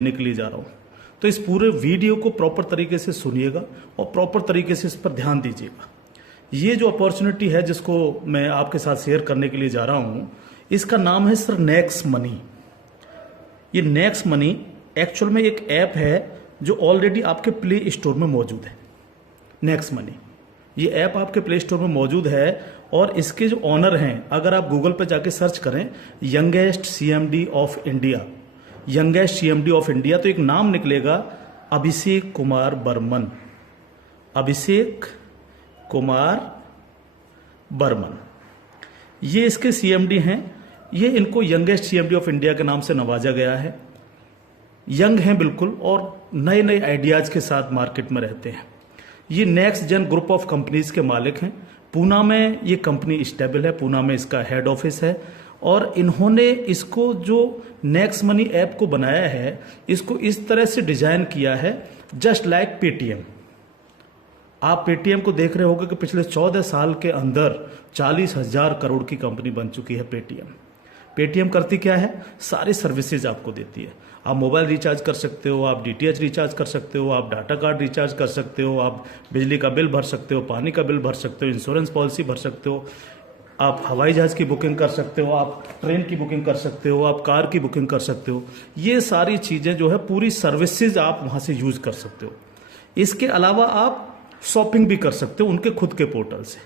देने के लिए जा रहा हूँ। तो इस पूरे वीडियो को प्रॉपर तरीके से सुनिएगा और प्रॉपर तरीके से इस पर ध्यान दीजिएगा। ये जो अपॉर्चुनिटी है जिसको मैं आपके साथ शेयर करने के लिए जा रहा हूँ, इसका नाम है सर नेक्स्ट मनी। ये नेक्स्ट मनी एक्चुअल में एक ऐप है जो ऑलरेडी आपके प्ले स्टोर में मौजूद है। नेक्स्ट मनी ये ऐप आपके प्ले स्टोर में मौजूद है और इसके जो ऑनर हैं, अगर आप गूगल पर जाके सर्च करें youngest CMD of India, youngest CMD of India, तो एक नाम निकलेगा अभिषेक कुमार बर्मन। अभिषेक कुमार बर्मन ये इसके सीएमडी हैं। ये इनको यंगेस्ट सीएमडी ऑफ इंडिया के नाम से नवाजा गया है। यंग हैं बिल्कुल और नए नए आइडियाज के साथ मार्केट में रहते हैं। ये Next Gen group of companies के मालिक हैं। पूना में ये कंपनी स्टेबल है, पूना में इसका हेड ऑफिस है और इन्होंने इसको जो नेक्स्ट मनी ऐप को बनाया है, इसको इस तरह से डिजाइन किया है जस्ट लाइक पेटीएम। आप पेटीएम को देख रहे होंगे कि पिछले 14 साल के अंदर 40,000 करोड़ की कंपनी बन चुकी है पेटीएम। पेटीएम करती क्या है? सारी सर्विसेज आपको देती है। आप मोबाइल रिचार्ज कर सकते हो, आप डीटीएच रिचार्ज कर सकते हो, आप डाटा कार्ड रिचार्ज कर सकते हो, आप बिजली का बिल भर सकते हो, पानी का बिल भर सकते हो, इंश्योरेंस पॉलिसी भर सकते हो, आप हवाई जहाज की बुकिंग कर सकते हो, आप ट्रेन की बुकिंग कर सकते हो, आप कार की बुकिंग कर सकते हो। ये सारी चीज़ें जो है पूरी सर्विसेज आप वहाँ से यूज कर सकते हो। इसके अलावा आप शॉपिंग भी कर सकते हो उनके खुद के पोर्टल से,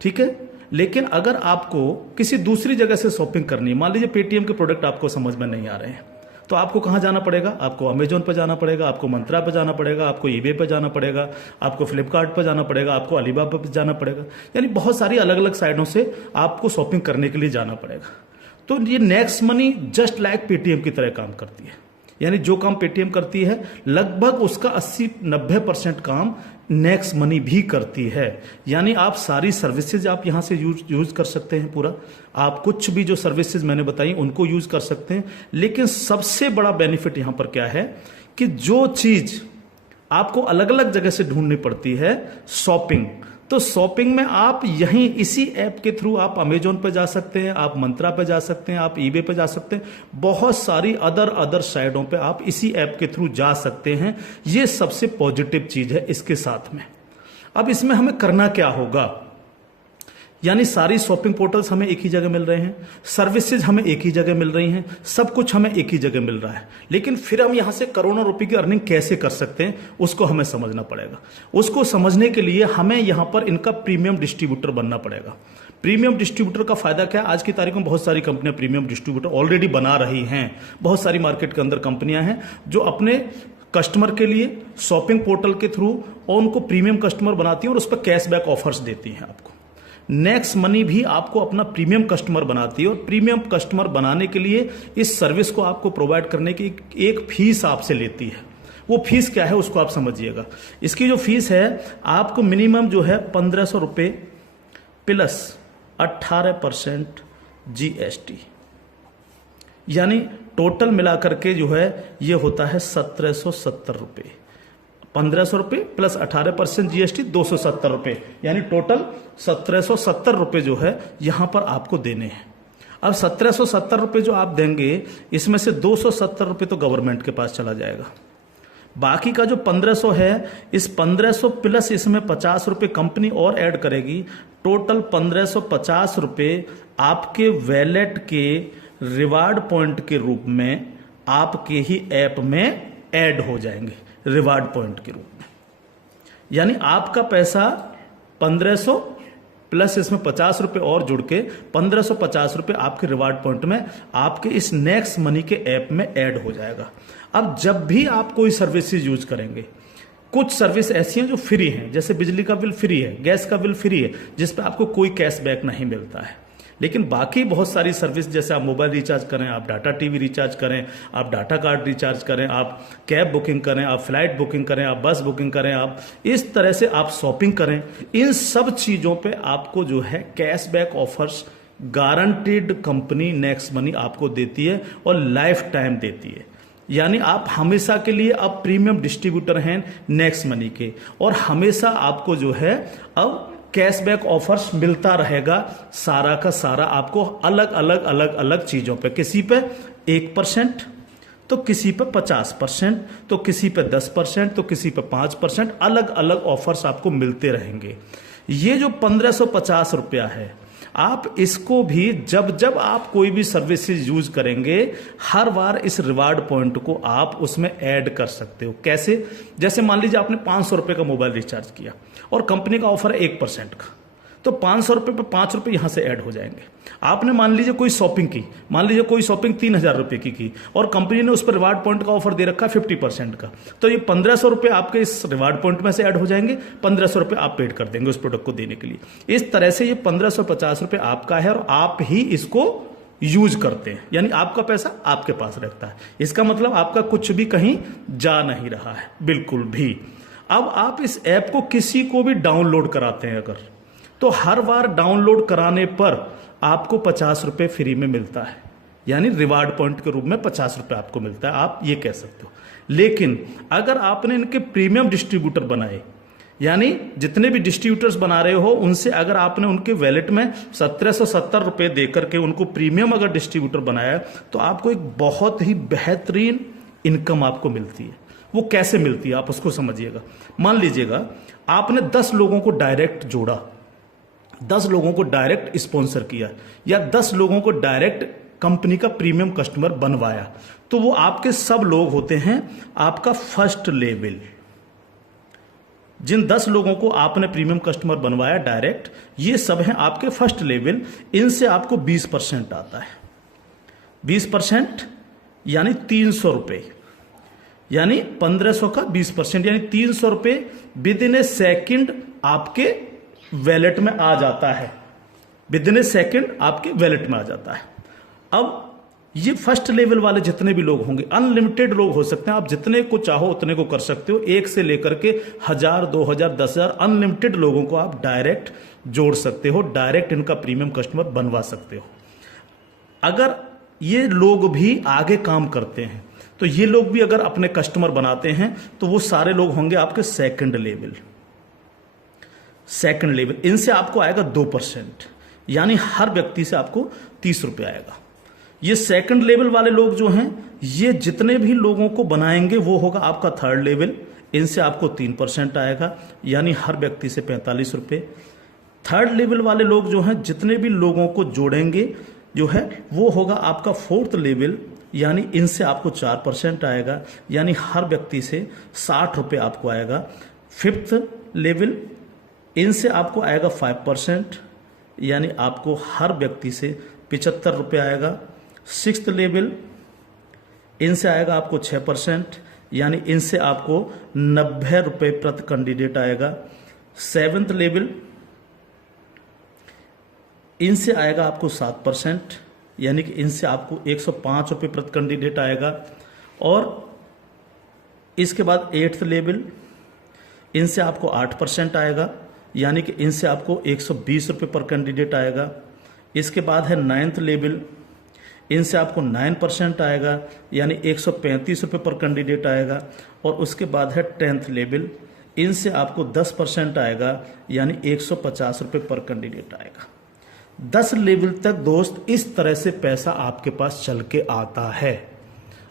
ठीक है। लेकिन अगर आपको किसी दूसरी जगह से शॉपिंग करनी है, मान लीजिए पेटीएम के प्रोडक्ट आपको समझ में नहीं आ रहे हैं, तो आपको कहाँ जाना पड़ेगा? आपको अमेजोन पर जाना पड़ेगा, आपको मंत्रा पर जाना पड़ेगा, आपको ईबे पर जाना पड़ेगा, आपको फ्लिपकार्ट पर जाना पड़ेगा, आपको अलीबाबा पर जाना पड़ेगा। यानी बहुत सारी अलग अलग साइटों से आपको शॉपिंग करने के लिए जाना पड़ेगा। तो ये next money just like Paytm की तरह काम करती है। यानी जो काम पेटीएम करती है लगभग उसका 80-90% काम नेक्स्ट मनी भी करती है। यानी आप सारी सर्विसेज आप यहां से यूज कर सकते हैं। पूरा आप कुछ भी जो सर्विसेज मैंने बताई उनको यूज कर सकते हैं। लेकिन सबसे बड़ा बेनिफिट यहां पर क्या है कि जो चीज आपको अलग अलग जगह से ढूंढनी पड़ती है, शॉपिंग, तो शॉपिंग में आप यहीं इसी ऐप के थ्रू आप अमेजोन पे जा सकते हैं, आप मंत्रा पे जा सकते हैं, आप ईबे पे जा सकते हैं, बहुत सारी अदर साइटों पे आप इसी ऐप के थ्रू जा सकते हैं। ये सबसे पॉजिटिव चीज है इसके साथ में। अब इसमें हमें करना क्या होगा? यानी सारी शॉपिंग पोर्टल्स हमें एक ही जगह मिल रहे हैं, सर्विसेज हमें एक ही जगह मिल रही हैं, सब कुछ हमें एक ही जगह मिल रहा है। लेकिन फिर हम यहां से करोड़ों रुपए की अर्निंग कैसे कर सकते हैं उसको हमें समझना पड़ेगा। उसको समझने के लिए हमें यहां पर इनका प्रीमियम डिस्ट्रीब्यूटर बनना पड़ेगा। प्रीमियम डिस्ट्रीब्यूटर का फायदा क्या है? आज की तारीख में बहुत सारी कंपनियां प्रीमियम डिस्ट्रीब्यूटर ऑलरेडी बना रही हैं। बहुत सारी मार्केट के अंदर कंपनियां हैं जो अपने कस्टमर के लिए शॉपिंग पोर्टल के थ्रू और उनको प्रीमियम कस्टमर बनाती हैं और उस पर कैशबैक ऑफर्स देती हैं आपको। नेक्स्ट मनी भी आपको अपना प्रीमियम कस्टमर बनाती है और प्रीमियम कस्टमर बनाने के लिए इस सर्विस को आपको प्रोवाइड करने की एक फीस आपसे लेती है। वो फीस क्या है उसको आप समझिएगा। इसकी जो फीस है आपको मिनिमम जो है 1,500 रुपये प्लस 18% GST, यानी टोटल मिलाकर के जो है ये होता है 1,770 रुपये। 1,500 रुपये प्लस 18% GST 270 रुपये, यानी टोटल 1,770 रुपये जो है यहां पर आपको देने हैं। अब 1,770 रुपये जो आप देंगे, इसमें से 270 रुपये तो गवर्नमेंट के पास चला जाएगा। बाकी का जो 1,500 है, इस 1,500 प्लस इसमें 50 रुपये कंपनी और ऐड करेगी। टोटल 1,550 रुपये आपके वैलेट के रिवार्ड पॉइंट के रूप में आपके ही ऐप में ऐड हो जाएंगे, रिवार्ड पॉइंट के रूप में। यानी आपका पैसा 1,500 प्लस इसमें 50 रुपये और जुड़ के 1,550 रुपये आपके रिवार्ड पॉइंट में आपके इस नेक्स्ट मनी के ऐप में ऐड हो जाएगा। अब जब भी आप कोई सर्विसेज यूज करेंगे, कुछ सर्विस ऐसी हैं जो फ्री हैं, जैसे बिजली का बिल फ्री है, गैस का बिल फ्री है, जिस पे आपको कोई कैशबैक नहीं मिलता है। लेकिन बाकी बहुत सारी सर्विस, जैसे आप मोबाइल रिचार्ज करें, आप डाटा टीवी रिचार्ज करें, आप डाटा कार्ड रिचार्ज करें, आप कैब बुकिंग करें, आप फ्लाइट बुकिंग करें, आप बस बुकिंग करें, आप इस तरह से आप शॉपिंग करें, इन सब चीज़ों पे आपको जो है cashback offers guaranteed company next money आपको देती है और लाइफ टाइम देती है। यानी आप हमेशा के लिए अब प्रीमियम डिस्ट्रीब्यूटर हैं नेक्स्ट मनी के और हमेशा आपको जो है अब कैशबैक ऑफर्स मिलता रहेगा। सारा का सारा आपको अलग अलग चीजों पे, किसी पे 1%, तो किसी पे 50%, तो किसी पे 10%, तो किसी पे 5%, अलग अलग ऑफर्स आपको मिलते रहेंगे। ये जो 1550 रुपया है, आप इसको भी जब जब आप कोई भी सर्विसेज यूज करेंगे, हर बार इस रिवार्ड पॉइंट को आप उसमें ऐड कर सकते हो। कैसे? जैसे मान लीजिए आपने 500 रुपये का मोबाइल रिचार्ज किया और कंपनी का ऑफर है 1% का, तो 500 रुपये पर 5 रुपये यहां से ऐड हो जाएंगे। आपने मान लीजिए कोई शॉपिंग की, मान लीजिए कोई शॉपिंग 3000 रुपये की और कंपनी ने उस पर रिवार्ड पॉइंट का ऑफर दे रखा है 50% का, तो ये 1500 रुपये आपके इस रिवार्ड पॉइंट में से ऐड हो जाएंगे, 1500 रुपये आप पेड कर देंगे उस प्रोडक्ट को देने के लिए। इस तरह से ये 1550 रुपये आपका है और आप ही इसको यूज करते हैं, यानी आपका पैसा आपके पास रहता है। इसका मतलब आपका कुछ भी कहीं जा नहीं रहा है, बिल्कुल भी। अब आप इस ऐप को किसी को भी डाउनलोड कराते हैं अगर, तो हर बार डाउनलोड कराने पर आपको 50 रुपये फ्री में मिलता है, यानी रिवार्ड पॉइंट के रूप में 50 रुपये आपको मिलता है, आप ये कह सकते हो। लेकिन अगर आपने इनके प्रीमियम डिस्ट्रीब्यूटर बनाए, यानी जितने भी डिस्ट्रीब्यूटर्स बना रहे हो उनसे अगर आपने उनके वैलेट में 1770 रुपये देकर के उनको प्रीमियम अगर डिस्ट्रीब्यूटर बनाया, तो आपको एक बहुत ही बेहतरीन इनकम आपको मिलती है। वो कैसे मिलती है आप उसको समझिएगा। मान लीजिएगा आपने 10 लोगों को डायरेक्ट जोड़ा, 10 लोगों को डायरेक्ट स्पॉन्सर किया, या 10 लोगों को डायरेक्ट कंपनी का प्रीमियम कस्टमर बनवाया, तो वो आपके सब लोग होते हैं आपका फर्स्ट लेवल। जिन 10 लोगों को आपने प्रीमियम कस्टमर बनवाया डायरेक्ट, ये सब हैं आपके फर्स्ट लेवल। इनसे आपको 20% आता है। 20% यानी 300 रुपये, यानी 1500 का 20%, यानी 300 रुपये विद इन ए सेकेंड आपके वैलेट में आ जाता है। विद इन ए सेकेंड आपके वैलेट में आ जाता है। अब ये फर्स्ट लेवल वाले जितने भी लोग होंगे, अनलिमिटेड लोग हो सकते हैं, आप जितने को चाहो उतने को कर सकते हो, 1 से लेकर के 1000, 2000, 10,000 अनलिमिटेड लोगों को आप डायरेक्ट जोड़ सकते हो, डायरेक्ट इनका प्रीमियम कस्टमर बनवा सकते हो। अगर ये लोग भी आगे काम करते हैं, तो ये लोग भी अगर अपने कस्टमर बनाते हैं, तो वो सारे लोग होंगे आपके सेकंड लेवल। सेकंड लेवल, इनसे आपको आएगा 2%, यानी हर व्यक्ति से आपको 30 रुपये आएगा। ये सेकंड लेवल वाले लोग जो हैं, ये जितने भी लोगों को बनाएंगे वो होगा आपका थर्ड लेवल। इनसे आपको 3% आएगा, यानी हर व्यक्ति से 45 रुपये। थर्ड लेवल वाले लोग जो हैं, जितने भी लोगों को जोड़ेंगे जो है, वो होगा आपका फोर्थ लेवल, यानी इनसे आपको 4% आएगा, यानी हर व्यक्ति से 60 रुपये आपको आएगा। फिफ्थ लेवल, इनसे आपको आएगा 5%, यानी आपको हर व्यक्ति से 75 रुपये आएगा। सिक्स्थ लेवल, इनसे आएगा आपको 6%, यानी इनसे आपको 90 रुपये प्रति कैंडिडेट आएगा। सेवन्थ लेवल, इनसे आएगा आपको 7%, यानी कि इनसे आपको 105 रुपये प्रति कैंडिडेट आएगा। और इसके बाद 8th लेवल, इनसे आपको 8% आएगा, यानी कि इनसे आपको 120 रुपये पर कैंडिडेट आएगा। इसके बाद है 9th लेवल, इनसे आपको 9% आएगा, यानी 135 रुपये पर कैंडिडेट आएगा। और उसके बाद है 10th लेवल, इनसे आपको 10% आएगा, यानी 150 रुपये पर कैंडिडेट आएगा। 10 लेवल तक दोस्त इस तरह से पैसा आपके पास चल के आता है।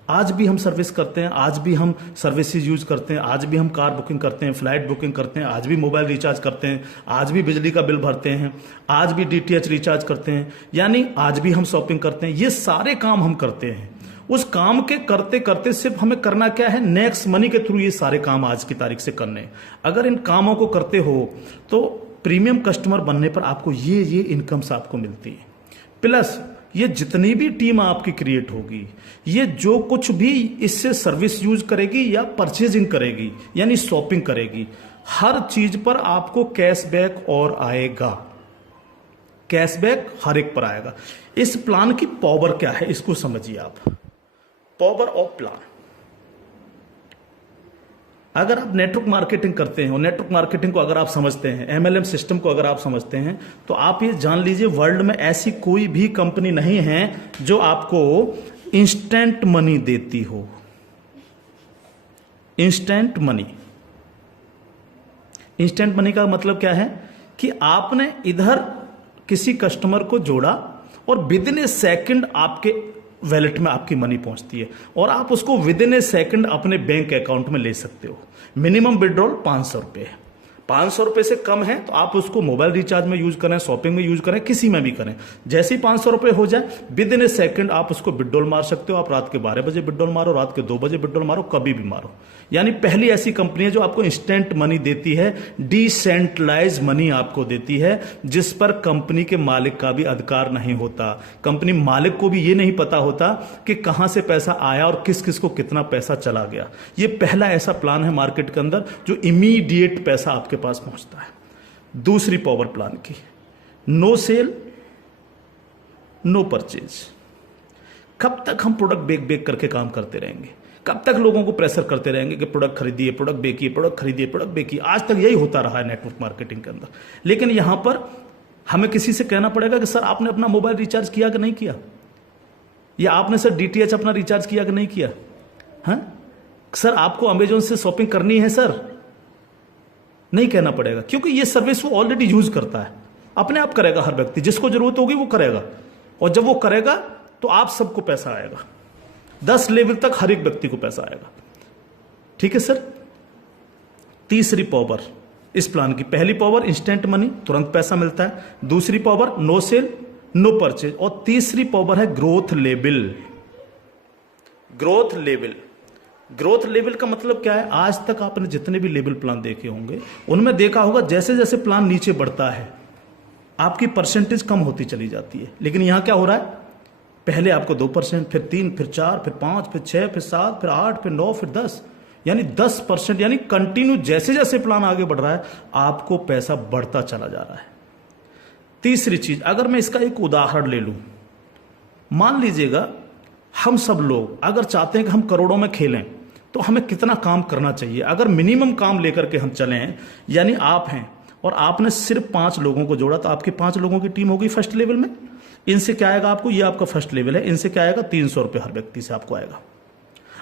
आज भी हम सर्विस करते हैं, आज भी हम सर्विसेज यूज करते हैं, आज भी हम कार बुकिंग करते हैं, फ्लाइट बुकिंग करते हैं, आज भी मोबाइल रिचार्ज करते हैं, आज भी बिजली का बिल भरते हैं, आज भी DTH रिचार्ज करते हैं, यानी आज भी हम शॉपिंग करते हैं। ये सारे काम हम करते हैं। उस काम के करते करते सिर्फ हमें करना क्या है, नेक्स्ट मनी के थ्रू ये सारे काम आज की तारीख से करने हैं। अगर इन कामों को करते हो तो प्रीमियम कस्टमर बनने पर आपको ये इनकम्स आपको मिलती है। प्लस ये जितनी भी टीम आपकी क्रिएट होगी, ये जो कुछ भी इससे सर्विस यूज करेगी या परचेजिंग करेगी, यानी शॉपिंग करेगी, हर चीज पर आपको कैशबैक और आएगा। कैशबैक हर एक पर आएगा। इस प्लान की पावर क्या है, इसको समझिए आप। पावर ऑफ प्लान, अगर आप नेटवर्क मार्केटिंग करते हैं और नेटवर्क मार्केटिंग को अगर आप समझते हैं, MLM सिस्टम को अगर आप समझते हैं, तो आप ये जान लीजिए वर्ल्ड में ऐसी कोई भी कंपनी नहीं है जो आपको इंस्टेंट मनी देती हो। इंस्टेंट मनी, इंस्टेंट मनी का मतलब क्या है कि आपने इधर किसी कस्टमर को जोड़ा और विद इन ए सेकंड आपके वैलेट में आपकी मनी पहुंचती है और आप उसको विद इन ए सेकंड अपने बैंक अकाउंट में ले सकते हो। मिनिमम विड्रॉल 500 रुपये है। 500 रुपये से कम है तो आप उसको मोबाइल रिचार्ज में यूज करें, शॉपिंग में यूज करें, किसी में भी करें। जैसे ही 500 रुपये हो जाए विद इन ए सेकंड आप उसको विड्रॉल मार सकते हो। आप रात के 12 बजे विड्रॉल मारो, रात के 2 बजे विड्रॉल मारो, कभी भी मारो। यानी पहली ऐसी कंपनी है जो आपको इंस्टेंट मनी देती है, डिसेंट्रलाइज मनी आपको देती है, जिस पर कंपनी के मालिक का भी अधिकार नहीं होता। कंपनी मालिक को भी ये नहीं पता होता कि कहां से पैसा आया और किस किस को कितना पैसा चला गया। ये पहला ऐसा प्लान है मार्केट के अंदर जो इमीडिएट पैसा आपके पास पहुंचता है। दूसरी पावर प्लान की, नो सेल नो परचेज। कब तक हम प्रोडक्ट बेक बेक करके काम करते रहेंगे? कब तक लोगों को प्रेशर करते रहेंगे कि प्रोडक्ट खरीदिए, प्रोडक्ट बेचिए, प्रोडक्ट खरीदिए, प्रोडक्ट बेचिए? आज तक यही होता रहा है नेटवर्क मार्केटिंग के अंदर। लेकिन यहां पर हमें किसी से कहना पड़ेगा कि सर आपने अपना मोबाइल रिचार्ज किया कि नहीं किया, या आपने सर डीटीएच अपना रिचार्ज किया कि नहीं किया? हाँ सर आपको अमेजोन से शॉपिंग करनी है सर, नहीं कहना पड़ेगा, क्योंकि ये सर्विस वो ऑलरेडी यूज करता है। अपने आप करेगा, हर व्यक्ति जिसको जरूरत होगी वो करेगा, और जब वो करेगा तो आप सबको पैसा आएगा। 10 लेवल तक हर एक व्यक्ति को पैसा आएगा। ठीक है सर। तीसरी पावर इस प्लान की, पहली पावर इंस्टेंट मनी, तुरंत पैसा मिलता है। दूसरी power no sale no purchase, और तीसरी पावर है growth level. Growth level, growth level का मतलब क्या है? आज तक आपने जितने भी लेवल प्लान देखे होंगे उनमें देखा होगा जैसे जैसे प्लान नीचे बढ़ता है आपकी परसेंटेज कम होती चली जाती है। लेकिन यहां क्या हो रहा है? पहले आपको 2%, फिर 3, फिर 4, फिर 5, फिर 6, फिर 7, फिर 8, फिर 9, फिर 10, यानी 10%, यानी कंटिन्यू जैसे जैसे प्लान आगे बढ़ रहा है आपको पैसा बढ़ता चला जा रहा है। तीसरी चीज, अगर मैं इसका एक उदाहरण ले लूं, मान लीजिएगा हम सब लोग अगर चाहते हैं कि हम करोड़ों में खेलें तो हमें कितना काम करना चाहिए? अगर मिनिमम काम लेकर के हम चलें, यानी आप हैं और आपने सिर्फ 5 लोगों को जोड़ा तो आपकी 5 लोगों की टीम होगी फर्स्ट लेवल में। इनसे क्या आएगा आपको? ये आपका फर्स्ट लेवल है, इनसे क्या आएगा? 300 रुपये हर व्यक्ति से आपको आएगा।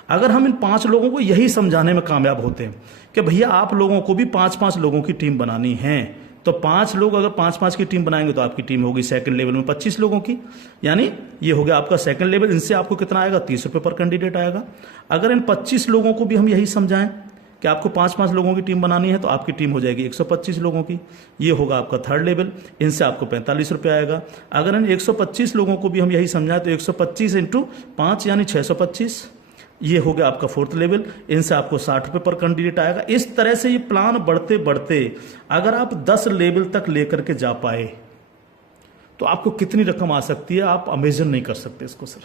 अगर हम इन 5 लोगों को यही समझाने में कामयाब होते हैं कि भैया आप लोगों को भी 5-5 लोगों की टीम बनानी है, तो 5 लोग अगर 5-5 की टीम बनाएंगे तो आपकी टीम होगी सेकंड लेवल में 25 लोगों की, यानी ये हो गया आपका सेकंड लेवल। इनसे आपको कितना आएगा? 30 रुपये पर कैंडिडेट आएगा। अगर इन 25 लोगों को भी हम यही समझाएं कि आपको 5-5 लोगों की टीम बनानी है तो आपकी टीम हो जाएगी 125 लोगों की, ये होगा आपका थर्ड लेवल। इनसे आपको 45 रुपये आएगा। अगर इन 125 लोगों को भी हम यही समझाएं तो 125 × 5 यानी 625, ये हो गया आपका फोर्थ लेवल। इनसे आपको 60 रुपये पर कैंडिडेट आएगा। इस तरह से ये प्लान बढ़ते बढ़ते अगर आप 10 लेवल तक लेकर के जा पाए तो आपको कितनी रकम आ सकती है आप इमेजिन नहीं कर सकते इसको सर।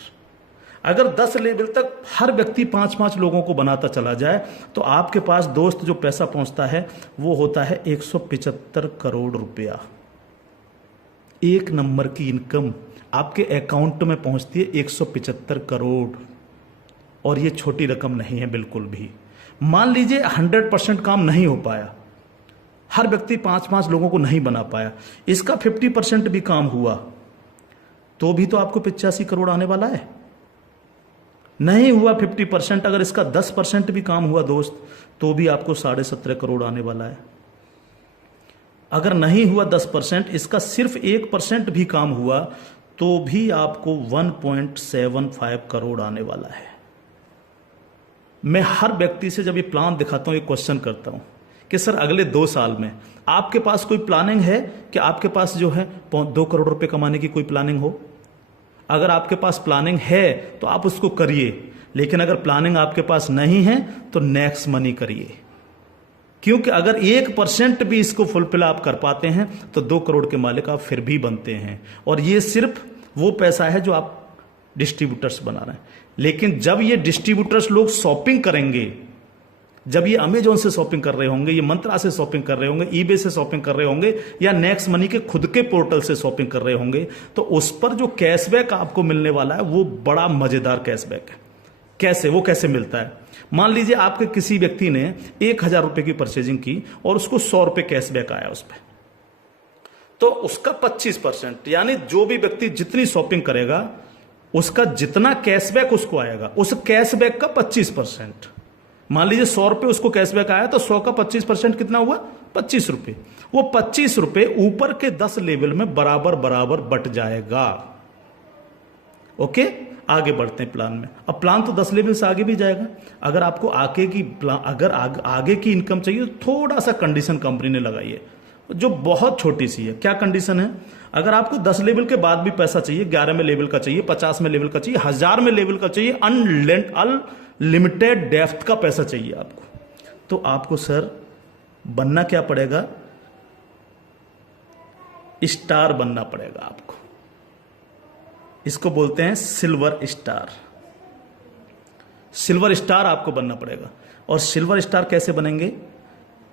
अगर 10 लेवल तक हर व्यक्ति 5-5 लोगों को बनाता चला जाए तो आपके पास दोस्त जो पैसा पहुंचता है वो होता है 175 करोड़ रुपया। एक नंबर की इनकम आपके अकाउंट में पहुंचती है 175 करोड़, और ये छोटी रकम नहीं है बिल्कुल भी। मान लीजिए 100% काम नहीं हो पाया, हर व्यक्ति 5-5 लोगों को नहीं बना पाया, इसका 50% भी काम हुआ तो भी तो आपको 85 करोड़ आने वाला है। नहीं हुआ 50%, अगर इसका 10% भी काम हुआ दोस्त तो भी आपको 17.5 करोड़ आने वाला है। अगर नहीं हुआ 10%, इसका सिर्फ 1% भी काम हुआ तो भी आपको 1.75 करोड़ आने वाला है। मैं हर व्यक्ति से जब ये प्लान दिखाता हूं, ये क्वेश्चन करता हूं कि सर अगले 2 साल में आपके पास कोई प्लानिंग है कि आपके पास जो है 2 करोड़ रुपए कमाने की कोई प्लानिंग हो? अगर आपके पास प्लानिंग है तो आप उसको करिए, लेकिन अगर प्लानिंग आपके पास नहीं है तो नेक्स्ट मनी करिए, क्योंकि अगर 1% भी इसको फुलफिल आप कर पाते हैं तो 2 करोड़ के मालिक आप फिर भी बनते हैं। और ये सिर्फ वो पैसा है जो आप डिस्ट्रीब्यूटर्स बना रहे हैं। लेकिन जब ये डिस्ट्रीब्यूटर्स लोग शॉपिंग करेंगे, जब ये अमेजोन से शॉपिंग कर रहे होंगे, ये मंत्रा से शॉपिंग कर रहे होंगे, ईबे से शॉपिंग कर रहे होंगे, या नेक्स्ट मनी के खुद के पोर्टल से शॉपिंग कर रहे होंगे, तो उस पर जो कैशबैक आपको मिलने वाला है वो बड़ा मजेदार कैशबैक है। कैसे? वो कैसे मिलता है? मान लीजिए आपके किसी व्यक्ति ने 1000 रुपए की परचेजिंग की और उसको 100 रुपए कैशबैक आया उस पर, तो उसका 25%, यानी जो भी व्यक्ति जितनी शॉपिंग करेगा उसका जितना कैशबैक उसको आएगा, उस कैशबैक का 25%। मान लीजिए 100 रुपए उसको कैशबैक आया तो 100 का 25% कितना हुआ? 25 रुपए। वो 25 रुपए ऊपर के 10 लेवल में बराबर बराबर बट जाएगा। ओके, आगे बढ़ते हैं प्लान में। अब प्लान तो 10 लेवल से आगे भी जाएगा। अगर आपको आगे की इनकम चाहिए तो थोड़ा सा कंडीशन कंपनी ने लगाई है जो बहुत छोटी सी है। क्या कंडीशन है? अगर आपको 10 लेवल के बाद भी पैसा चाहिए, 11 में लेवल का चाहिए, 50 में लेवल का चाहिए, 1000 में लेवल का चाहिए, अनलिमिटेड डेप्थ का पैसा चाहिए आपको, तो आपको सर बनना क्या पड़ेगा? स्टार बनना पड़ेगा आपको। इसको बोलते हैं सिल्वर स्टार। सिल्वर स्टार आपको बनना पड़ेगा। और सिल्वर स्टार कैसे बनेंगे?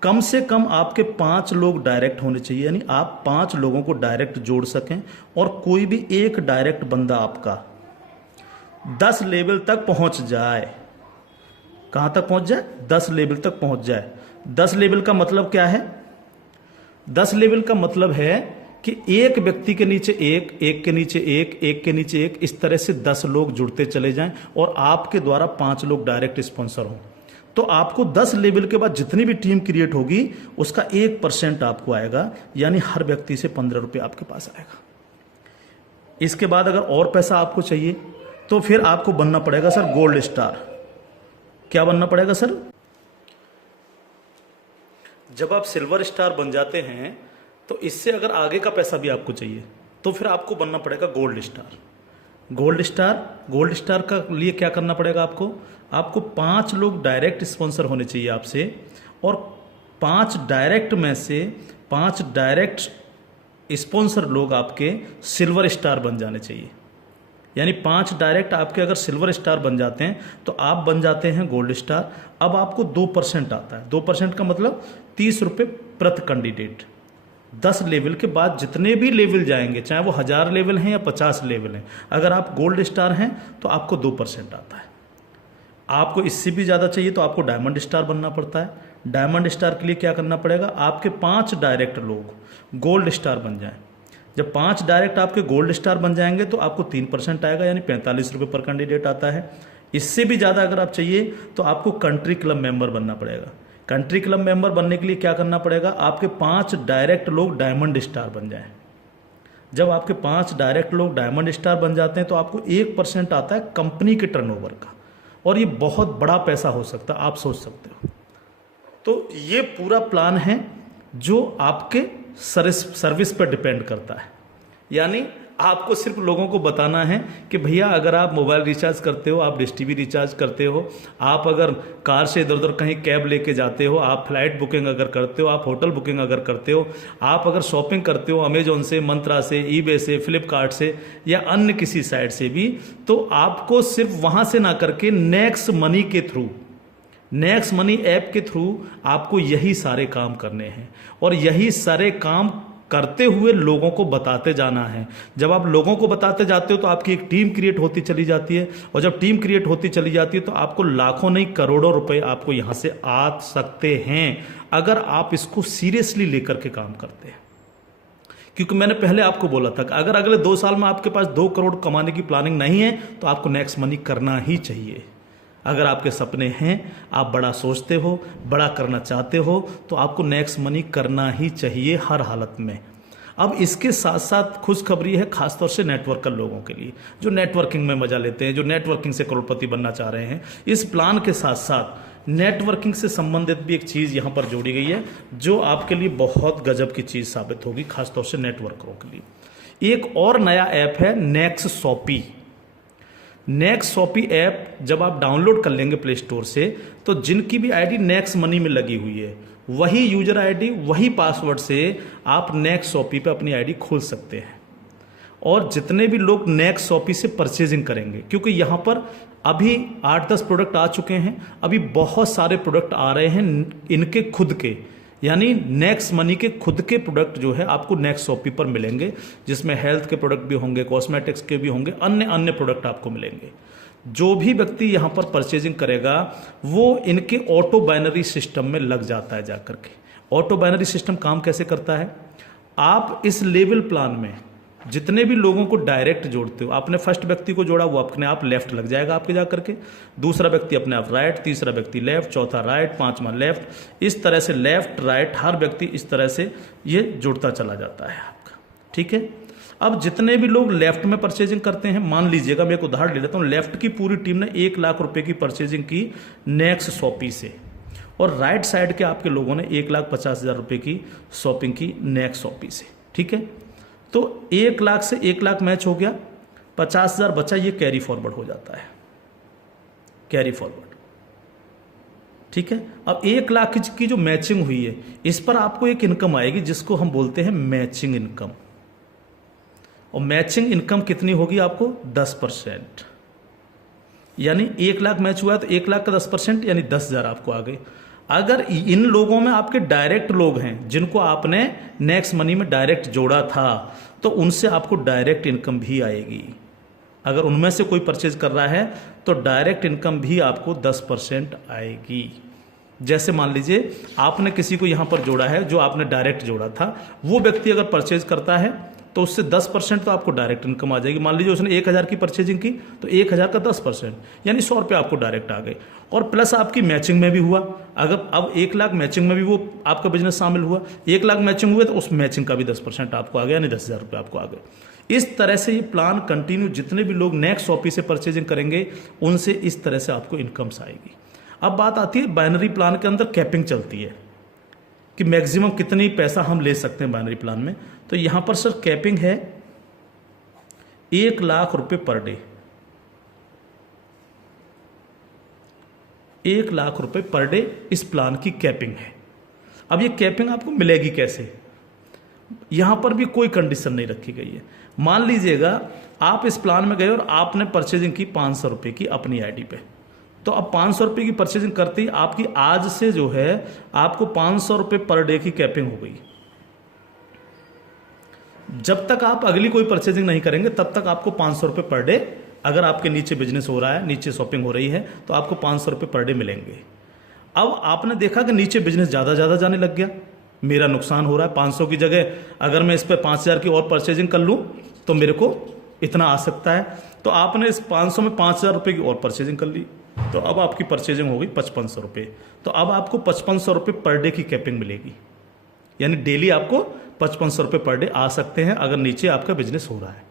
कम से कम आपके 5 लोग डायरेक्ट होने चाहिए, यानी आप 5 लोगों को डायरेक्ट जोड़ सकें, और कोई भी एक डायरेक्ट बंदा आपका 10 लेवल तक पहुंच जाए। कहां तक पहुंच जाए? 10 लेवल तक पहुंच जाए। 10 लेवल का मतलब क्या है? 10 लेवल का मतलब है कि एक व्यक्ति के नीचे एक, एक के नीचे एक, एक के नीचे एक, इस तरह से 10 लोग जुड़ते चले जाएं और आपके द्वारा 5 लोग डायरेक्ट स्पॉन्सर हों। तो आपको 10 लेवल के बाद जितनी भी टीम क्रिएट होगी उसका 1% आपको आएगा, यानी हर व्यक्ति से 15 रुपये आपके पास आएगा। इसके बाद अगर और पैसा आपको चाहिए तो फिर आपको बनना पड़ेगा सर गोल्ड स्टार। क्या बनना पड़ेगा सर? जब आप सिल्वर स्टार बन जाते हैं तो इससे अगर आगे का पैसा भी आपको चाहिए तो फिर आपको बनना पड़ेगा गोल्ड स्टार। गोल्ड स्टार का लिए क्या करना पड़ेगा आपको? आपको 5 लोग डायरेक्ट स्पॉन्सर होने चाहिए आपसे, और 5 डायरेक्ट में से 5 डायरेक्ट स्पॉन्सर लोग आपके सिल्वर स्टार बन जाने चाहिए। यानी 5 डायरेक्ट आपके अगर सिल्वर स्टार बन जाते हैं तो आप बन जाते हैं गोल्ड स्टार। अब आपको 2% आता है। 2% का मतलब 30 रुपये प्रति कैंडिडेट। 10 लेवल के बाद जितने भी लेवल जाएंगे, चाहे वो 1000 लेवल हैं या 50 लेवल हैं, अगर आप गोल्ड स्टार हैं तो आपको 2% आता है। आपको इससे भी ज़्यादा चाहिए तो आपको डायमंड स्टार बनना पड़ता है। डायमंड स्टार के लिए क्या करना पड़ेगा? आपके 5 डायरेक्ट लोग गोल्ड स्टार बन जाएं। जब 5 डायरेक्ट आपके गोल्ड स्टार बन जाएंगे तो आपको 3% आएगा, यानी 45 रुपये पर कैंडिडेट आता है। इससे भी ज़्यादा अगर आप चाहिए तो आपको कंट्री क्लब मेंबर बनना पड़ेगा। कंट्री क्लब मेंबर बनने के लिए क्या करना पड़ेगा? आपके 5 डायरेक्ट लोग डायमंड स्टार बन जाएं। जब आपके 5 डायरेक्ट लोग डायमंड स्टार बन जाते हैं तो आपको 1% आता है कंपनी के टर्नओवर का, और ये बहुत बड़ा पैसा हो सकता है, आप सोच सकते हो। तो ये पूरा प्लान है जो आपके सर्विस पर डिपेंड करता है। यानी आपको सिर्फ लोगों को बताना है कि भैया अगर आप मोबाइल रिचार्ज करते हो, आप डिश टीवी रिचार्ज करते हो, आप अगर कार से इधर उधर कहीं कैब लेके जाते हो, आप फ्लाइट बुकिंग अगर करते हो, आप होटल बुकिंग अगर करते हो, आप अगर शॉपिंग करते हो अमेजोन से, मंत्रा से, ईबे से, फ्लिपकार्ट से या अन्य किसी साइट से भी, तो आपको सिर्फ वहाँ से ना करके नेक्स्ट मनी के थ्रू, नेक्स्ट मनी ऐप के थ्रू आपको यही सारे काम करने हैं, और यही सारे काम करते हुए लोगों को बताते जाना है। जब आप लोगों को बताते जाते हो तो आपकी एक टीम क्रिएट होती चली जाती है, और जब टीम क्रिएट होती चली जाती है तो आपको लाखों नहीं करोड़ों रुपए आपको यहां से आ सकते हैं अगर आप इसको सीरियसली लेकर के काम करते हैं। क्योंकि मैंने पहले आपको बोला था कि अगर अगले 2 साल में आपके पास 2 करोड़ कमाने की प्लानिंग नहीं है तो आपको नेक्स्ट मनी करना ही चाहिए। अगर आपके सपने हैं, आप बड़ा सोचते हो, बड़ा करना चाहते हो, तो आपको नेक्स्ट मनी करना ही चाहिए हर हालत में। अब इसके साथ साथ खुशखबरी है खासतौर से नेटवर्कर लोगों के लिए, जो नेटवर्किंग में मजा लेते हैं, जो नेटवर्किंग से करोड़पति बनना चाह रहे हैं। इस प्लान के साथ साथ नेटवर्किंग से संबंधित भी एक चीज़ यहाँ पर जोड़ी गई है जो आपके लिए बहुत गजब की चीज़ साबित होगी, खासतौर से नेटवर्करों के लिए। एक और नया ऐप है Next Shopee. Next Shopee app जब आप डाउनलोड कर लेंगे प्ले स्टोर से, तो जिनकी भी आईडी नेक्स्ट मनी में लगी हुई है, वही यूजर आईडी, वही पासवर्ड से आप नेक्स्ट शॉपी पे अपनी आईडी खोल सकते हैं। और जितने भी लोग नेक्स्ट शॉपी से परचेजिंग करेंगे, क्योंकि यहाँ पर अभी 8-10 प्रोडक्ट आ चुके हैं, अभी बहुत सारे प्रोडक्ट आ रहे हैं इनके खुद के, यानी नेक्स्ट मनी के खुद के प्रोडक्ट जो है आपको नेक्स्ट शॉपी पर मिलेंगे, जिसमें हेल्थ के प्रोडक्ट भी होंगे, कॉस्मेटिक्स के भी होंगे, अन्य प्रोडक्ट आपको मिलेंगे। जो भी व्यक्ति यहाँ पर परचेजिंग करेगा वो इनके ऑटो बाइनरी सिस्टम में लग जाता है जाकर के। ऑटो बाइनरी सिस्टम काम कैसे करता है? आप इस लेवल प्लान में जितने भी लोगों को डायरेक्ट जोड़ते हो, आपने फर्स्ट व्यक्ति को जोड़ा, वो अपने आप लेफ्ट लग जाएगा आपके जाकर के, दूसरा व्यक्ति अपने आप राइट, तीसरा व्यक्ति लेफ्ट, चौथा राइट, 5वां लेफ्ट, इस तरह से लेफ्ट राइट हर व्यक्ति इस तरह से ये जुड़ता चला जाता है आपका। ठीक है। अब जितने भी लोग लेफ्ट में परचेजिंग करते हैं, मान लीजिएगा मैं एक उदाहरण ले लेता हूँ, लेफ्ट की पूरी टीम ने 1 लाख रुपए की परचेजिंग की नेक्स्ट शॉपी से, और राइट साइड के आपके लोगों ने 1,50,000 रुपए की शॉपिंग की नेक्स्ट शॉपी से। ठीक है, तो 1 लाख से 1 लाख मैच हो गया, 50,000 बचा, ये कैरी फॉरवर्ड हो जाता है, कैरी फॉरवर्ड। ठीक है, अब 1 लाख की जो मैचिंग हुई है, इस पर आपको एक इनकम आएगी जिसको हम बोलते हैं मैचिंग इनकम। और मैचिंग इनकम कितनी होगी आपको? 10%। यानी 1 लाख मैच हुआ है तो 1 लाख का 10% यानी 10,000 आपको आ गए। अगर इन लोगों में आपके डायरेक्ट लोग हैं जिनको आपने नेक्स्ट मनी में डायरेक्ट जोड़ा था, तो उनसे आपको डायरेक्ट इनकम भी आएगी। अगर उनमें से कोई परचेज कर रहा है तो डायरेक्ट इनकम भी आपको 10% आएगी। जैसे मान लीजिए आपने किसी को यहां पर जोड़ा है, जो आपने डायरेक्ट जोड़ा था, वो व्यक्ति अगर परचेज करता है तो उससे 10% तो आपको डायरेक्ट इनकम आ जाएगी। मान लीजिए उसने 1,000 की परचेजिंग की तो 1,000 का 10% यानी 100 रुपये आपको डायरेक्ट आ गए। और प्लस आपकी मैचिंग में भी हुआ, अगर अब 1 लाख मैचिंग में भी वो आपका बिजनेस शामिल हुआ, 1 लाख मैचिंग हुए तो उस मैचिंग का भी 10% आपको आ गया, यानी 10,000 रुपये आपको आ गए। इस तरह से ये प्लान कंटिन्यू, जितने भी लोग नेक्स्ट शॉपी से परचेजिंग करेंगे उनसे इस तरह से आपको इनकम्स आएगी। अब बात आती है बाइनरी प्लान के अंदर कैपिंग चलती है कि मैक्सिमम कितनी पैसा हम ले सकते हैं बाइनरी प्लान में। तो यहां पर सर कैपिंग है 1 लाख रुपए पर डे, 1 लाख रुपए पर डे इस प्लान की कैपिंग है। अब ये कैपिंग आपको मिलेगी कैसे? यहां पर भी कोई कंडीशन नहीं रखी गई है। मान लीजिएगा आप इस प्लान में गए और आपने परचेजिंग की 500 रुपए की अपनी आईडी पे, तो अब 500 रुपए की परचेजिंग करते ही आपकी आज से जो है आपको 500 रुपए पर डे की कैपिंग हो गई। जब तक आप अगली कोई परचेजिंग नहीं करेंगे तब तक आपको 500 रुपए पर डे, अगर आपके नीचे बिजनेस हो रहा है, नीचे शॉपिंग हो रही है, तो आपको 500 रुपए पर डे मिलेंगे। अब आपने देखा कि नीचे बिजनेस ज़्यादा जाने लग गया, मेरा नुकसान हो रहा है, 500 की जगह अगर मैं इस पर 5,000 की और परचेजिंग कर लूँ तो मेरे को इतना आ सकता है। तो आपने इस 500 में 5,000 रुपये की और परचेजिंग कर ली, तो अब आपकी परचेजिंग हो गई 5,500 रुपये। तो अब आपको 5,500 रुपये पर डे की कैपिंग मिलेगी, यानी डेली आपको 5,500 रुपये पर डे आ सकते हैं अगर नीचे आपका बिजनेस हो रहा है।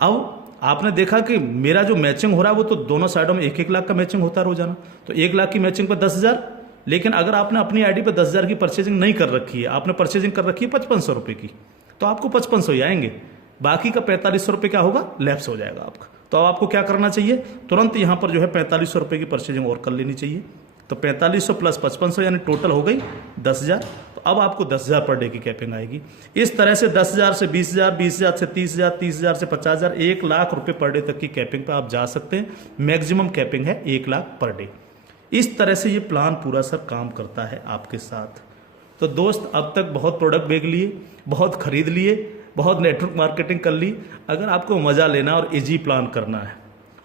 अब आपने देखा कि मेरा जो मैचिंग हो रहा है वो तो दोनों साइडों में 1-1 लाख का मैचिंग होता है रोजाना, तो 1 लाख की मैचिंग पर 10,000। लेकिन अगर आपने अपनी आईडी पर 10,000 की परचेजिंग नहीं कर रखी है, आपने परचेजिंग कर रखी है 5,500 रुपये की, तो आपको 5,500 ही आएंगे, बाकी का 4,500 रुपये क्या होगा? लैप्स हो जाएगा आपका। तो अब आपको क्या करना चाहिए? तुरंत यहाँ पर जो है 4,500 रुपये की परचेजिंग और कर लेनी चाहिए। तो 4,500 प्लस 5,500 यानी टोटल हो गई 10,000। तो अब आपको 10,000 पर डे की कैपिंग आएगी। इस तरह से 10,000 से 20,000, 20,000 से 30,000, 30,000 से 50,000, 1 लाख रुपये पर डे तक की कैपिंग पर आप जा सकते हैं। मैक्सिमम कैपिंग है 1 लाख पर डे। इस तरह से ये प्लान पूरा सर काम करता है आपके साथ। तो दोस्त, अब तक बहुत प्रोडक्ट बेच लिए, बहुत खरीद लिए, बहुत नेटवर्क मार्केटिंग कर ली। अगर आपको मज़ा लेना और इजी प्लान करना है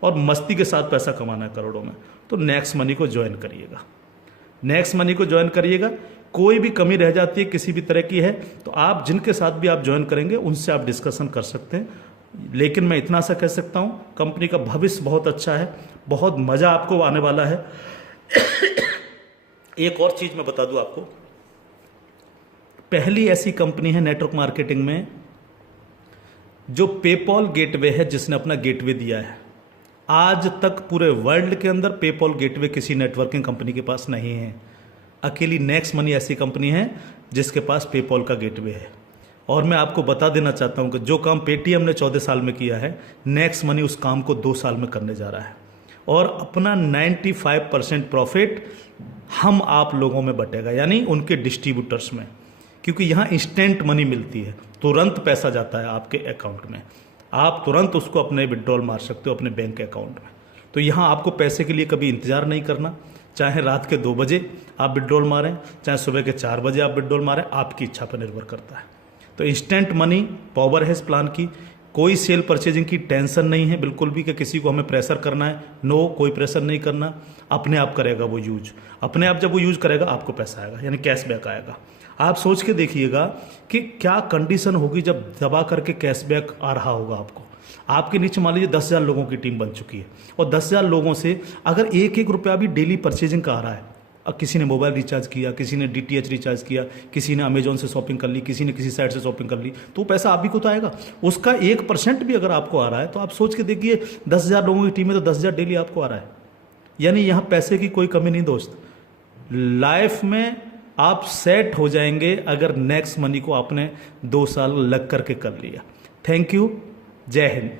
और मस्ती के साथ पैसा कमाना है करोड़ों में, तो नेक्स्ट मनी को ज्वाइन करिएगा। नेक्स्ट मनी को ज्वाइन करिएगा। कोई भी कमी रह जाती है किसी भी तरह की है तो आप जिनके साथ भी आप ज्वाइन करेंगे उनसे आप डिस्कशन कर सकते हैं। लेकिन मैं इतना सा कह सकता हूँ, कंपनी का भविष्य बहुत अच्छा है, बहुत मज़ा आपको आने वाला है। एक और चीज़ मैं बता दूं आपको, पहली ऐसी कंपनी है नेटवर्क मार्केटिंग में जो पेपॉल गेटवे है, जिसने अपना गेटवे दिया है। आज तक पूरे वर्ल्ड के अंदर पेपॉल गेटवे किसी नेटवर्किंग कंपनी के पास नहीं है। अकेली नेक्स्ट मनी ऐसी कंपनी है जिसके पास पेपॉल का गेटवे है। और मैं आपको बता देना चाहता हूं कि जो काम पेटीएम ने 14 साल में किया है, नेक्स्ट मनी उस काम को 2 साल में करने जा रहा है। और अपना 95% प्रॉफिट हम आप लोगों में बटेगा, यानी उनके डिस्ट्रीब्यूटर्स में, क्योंकि यहाँ इंस्टेंट मनी मिलती है, तुरंत पैसा जाता है आपके अकाउंट में, आप तुरंत उसको अपने विड्रॉल मार सकते हो अपने बैंक अकाउंट में। तो यहाँ आपको पैसे के लिए कभी इंतजार नहीं करना, चाहे रात के 2 बजे आप विड्रॉल मारें, चाहे सुबह के 4 बजे आप विड्रॉल मारें, आपकी इच्छा पर निर्भर करता है। तो इंस्टेंट मनी पावर है इस प्लान की। कोई सेल परचेजिंग की टेंशन नहीं है बिल्कुल भी कि किसी को हमें प्रेशर करना है। नो, कोई प्रेशर नहीं करना, अपने आप करेगा वो यूज। अपने आप जब वो यूज करेगा आपको पैसा आएगा, यानी कैशबैक आएगा। आप सोच के देखिएगा कि क्या कंडीशन होगी जब दबा करके कैशबैक आ रहा होगा आपको। आपके नीचे मान लीजिए 10,000 लोगों की टीम बन चुकी है और 10,000 लोगों से अगर 1-1 रुपया भी डेली परचेजिंग का आ रहा है किसी ने मोबाइल रिचार्ज किया, किसी ने डीटीएच रिचार्ज किया, किसी ने अमेजोन से शॉपिंग कर ली, किसी ने किसी साइट से शॉपिंग कर ली, तो वो पैसा आप भी को तो आएगा। उसका 1% भी अगर आपको आ रहा है तो आप सोच के देखिए, 10,000 लोगों की टीम है तो 10,000 डेली आपको आ रहा है। यानी यहाँ पैसे की कोई कमी नहीं दोस्त। लाइफ में आप सेट हो जाएंगे अगर नेक्स्ट मनी को आपने 2 साल लग करके कर लिया। Thank you. जय हिंद।